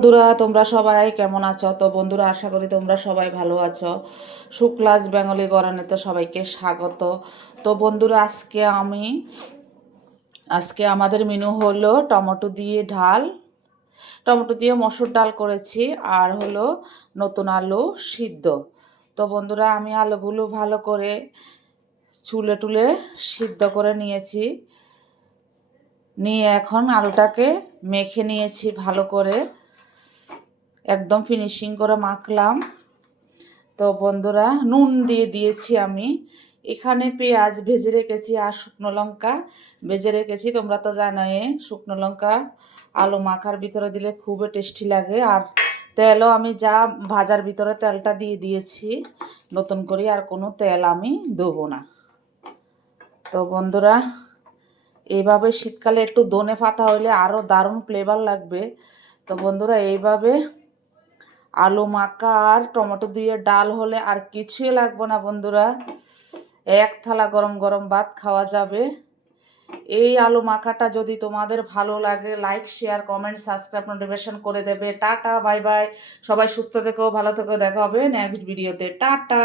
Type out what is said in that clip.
বন্ধুরা তোমরা সবাই কেমন আছো? তো বন্ধুরা আশা করি তোমরা সবাই ভালো আছো। শুক্লাস বেঙ্গলি গরানে তো সবাইকে স্বাগত। তো বন্ধুরা আজকে আমাদের মেনু হলো টমেটো দিয়ে ডাল, টমেটো দিয়ে মসুর ডাল করেছি, আর হলো নতুন আলু সিদ্ধ। তো বন্ধুরা আমি আলুগুলো ভালো করে চুলে টুলে সিদ্ধ করে নিয়েছি, নিয়ে এখন আলুটাকে মেখে নিয়েছি ভালো করে, একদম ফিনিশিং করে মাখলাম। তো বন্ধুরা নুন দিয়ে দিয়েছি আমি, এখানে পেঁয়াজ ভেজে রেখেছি আর শুকনো লঙ্কা ভেজে রেখেছি। তোমরা তো জানোই শুকনো লঙ্কা আলু মাখার ভিতরে দিলে খুবই টেস্টি লাগে। আর তেলও আমি যা ভাজার ভিতরে তেলটা দিয়ে দিয়েছি, নতুন করে আর কোনো তেল আমি দেবো না। তো বন্ধুরা এইভাবে শীতকালে একটু ধনে পাতা হইলে আরও দারুণ ফ্লেভার লাগবে। তো বন্ধুরা এইভাবে আলু মাখা আর টমেটো দিয়ে ডাল হলে আর কিছুই লাগবে না বন্ধুরা, এক থালা গরম গরম ভাত খাওয়া যাবে। এই আলু মাখাটা যদি তোমাদের ভালো লাগে, like share comment subscribe notification করে দেবে। টাটা বাই বাই, সবাই সুস্থ থেকো ভালো থেকো, দেখা হবে নেক্সট ভিডিওতে। টাটা।